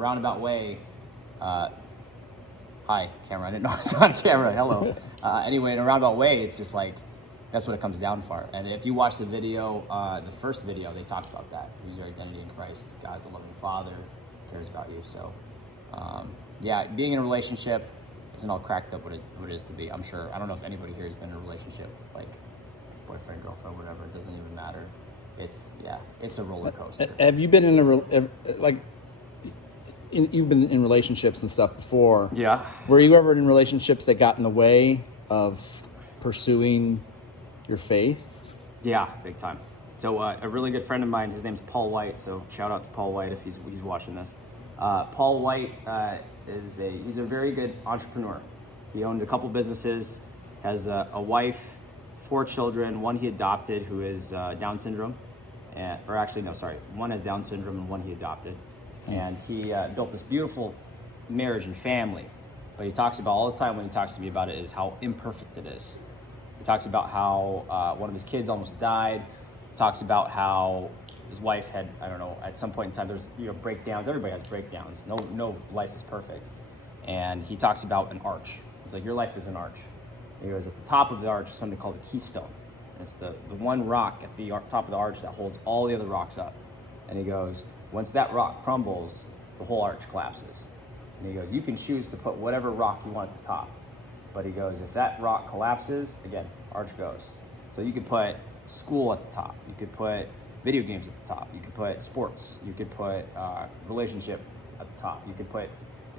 roundabout way, hi, camera, I didn't know it's on camera, hello. Anyway, in a roundabout way, it's just like, that's what it comes down for. And if you watch the video, the first video, they talked about that. Use your identity in Christ. God's a loving Father, cares about you. So, yeah, being in a relationship isn't all cracked up what it is to be. I'm sure. I don't know if anybody here has been in a relationship, like boyfriend, girlfriend, whatever. It doesn't even matter. It's a roller coaster. Have you been you've been in relationships and stuff before? Yeah. Were you ever in relationships that got in the way of pursuing your faith? Yeah, big time. So a really good friend of mine, his name's Paul White. So shout out to Paul White if he's watching this. Paul White he's a very good entrepreneur. He owned a couple businesses, has a wife, 4 children, one he adopted who is Down syndrome, one has Down syndrome and one he adopted. And he built this beautiful marriage and family. But he talks about all the time when he talks to me about it is how imperfect it is. He talks about how one of his kids almost died. Talks about how his wife had, I don't know, at some point in time, there's breakdowns. Everybody has breakdowns. No life is perfect. And he talks about an arch. He's like, your life is an arch. And he goes, at the top of the arch is something called a keystone. It's the one rock at the top of the arch that holds all the other rocks up. And he goes, once that rock crumbles, the whole arch collapses. And he goes, you can choose to put whatever rock you want at the top. But he goes, if that rock collapses, again, arch goes. So you could put school at the top. You could put video games at the top. You could put sports. You could put relationship at the top. You could put,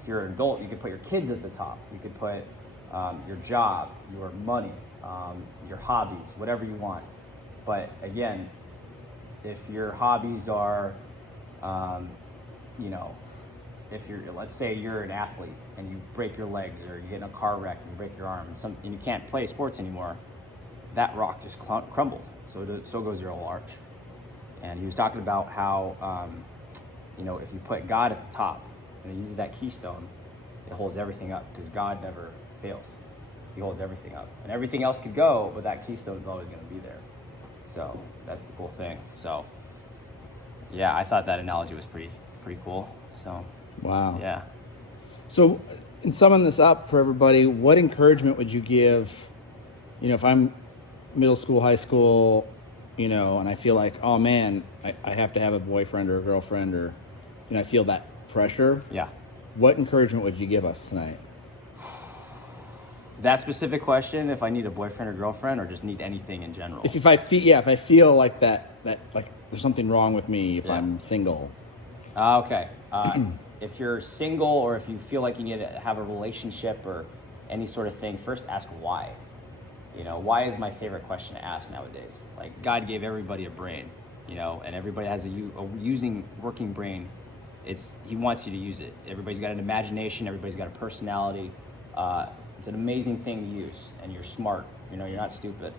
if you're an adult, you could put your kids at the top. You could put your job, your money, your hobbies, whatever you want. But again, if your hobbies are, if you're, let's say you're an athlete and you break your legs or you get in a car wreck and you break your arm and you can't play sports anymore, that rock just crumbled. So goes your whole arch. And he was talking about how, if you put God at the top and he uses that keystone, it holds everything up because God never fails. He holds everything up. And everything else could go, but that keystone is always going to be there. So that's the cool thing. So, yeah, I thought that analogy was pretty cool. So, wow. Yeah. So, in summing this up for everybody, what encouragement would you give, if I'm middle school, high school, and I feel like, oh man, I have to have a boyfriend or a girlfriend or, I feel that pressure. Yeah. What encouragement would you give us tonight? That specific question, if I need a boyfriend or girlfriend or just need anything in general? If I feel like that like there's something wrong with me if I'm single. Okay. If you're single or if you feel like you need to have a relationship or any sort of thing, first ask why. Why is my favorite question to ask nowadays? Like, God gave everybody a brain, and everybody has a working brain. He wants you to use it. Everybody's got an imagination. Everybody's got a personality. It's an amazing thing to use, and you're smart. You're not stupid.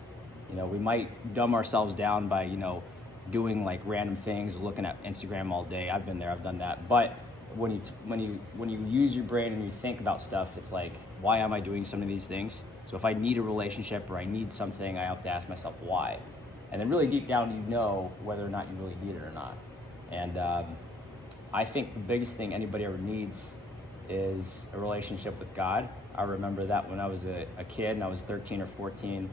We might dumb ourselves down by, doing like random things, looking at Instagram all day. I've been there, I've done that. But when you use your brain and you think about stuff, it's like, why am I doing some of these things? So if I need a relationship or I need something, I have to ask myself why. And then really deep down, whether or not you really need it or not. And I think the biggest thing anybody ever needs is a relationship with God. I remember that when I was a kid and I was 13 or 14,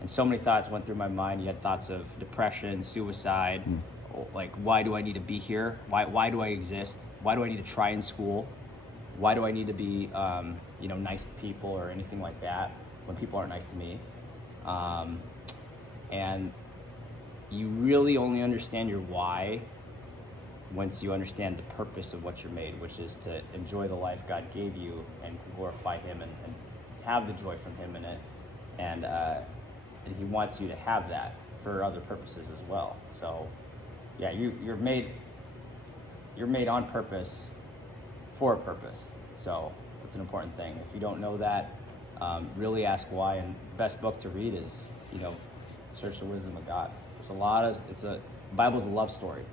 and so many thoughts went through my mind. You had thoughts of depression, suicide, like, why do I need to be here? Why do I exist? Why do I need to try in school? Why do I need to be, nice to people or anything like that when people aren't nice to me? And you really only understand your why once you understand the purpose of what you're made, which is to enjoy the life God gave you and glorify Him and have the joy from Him in it. And He wants you to have that for other purposes as well. So, yeah, you're made on purpose for a purpose. So that's an important thing. If you don't know that, really ask why. And the best book to read is, Search the Wisdom of God. The Bible's a love story.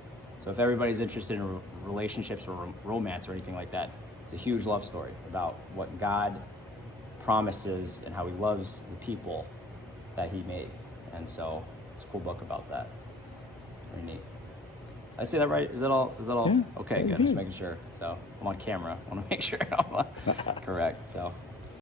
So if everybody's interested in relationships or romance or anything like that, it's a huge love story about what God promises and how He loves the people that He made. And so it's a cool book about that. Very neat. I say that right? Is that all? Yeah, Okay, that was good. Just good. making sure. So I'm on camera. I want to make sure I'm correct.